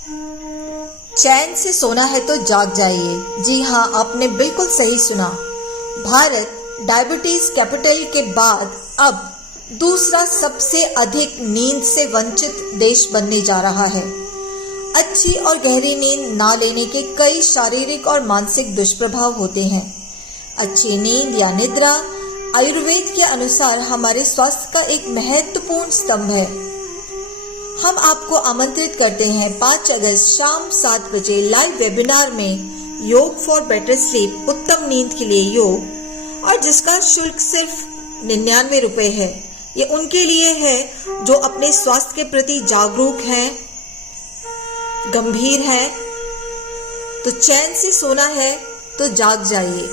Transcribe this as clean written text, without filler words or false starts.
चैन से सोना है तो जाग जाइए। जी हाँ, आपने बिल्कुल सही सुना। भारत डायबिटीज कैपिटल के बाद अब दूसरा सबसे अधिक नींद से वंचित देश बनने जा रहा है। अच्छी और गहरी नींद ना लेने के कई शारीरिक और मानसिक दुष्प्रभाव होते हैं। अच्छी नींद या निद्रा आयुर्वेद के अनुसार हमारे स्वास्थ्य का एक महत्वपूर्ण स्तंभ है। हम आपको आमंत्रित करते हैं 5 अगस्त शाम 7 बजे लाइव वेबिनार में योग फॉर बेटर स्लीप, उत्तम नींद के लिए योग, और जिसका शुल्क सिर्फ 99 रुपए है। ये उनके लिए है जो अपने स्वास्थ्य के प्रति जागरूक हैं, गंभीर हैं। तो चैन से सोना है तो जाग जाइए।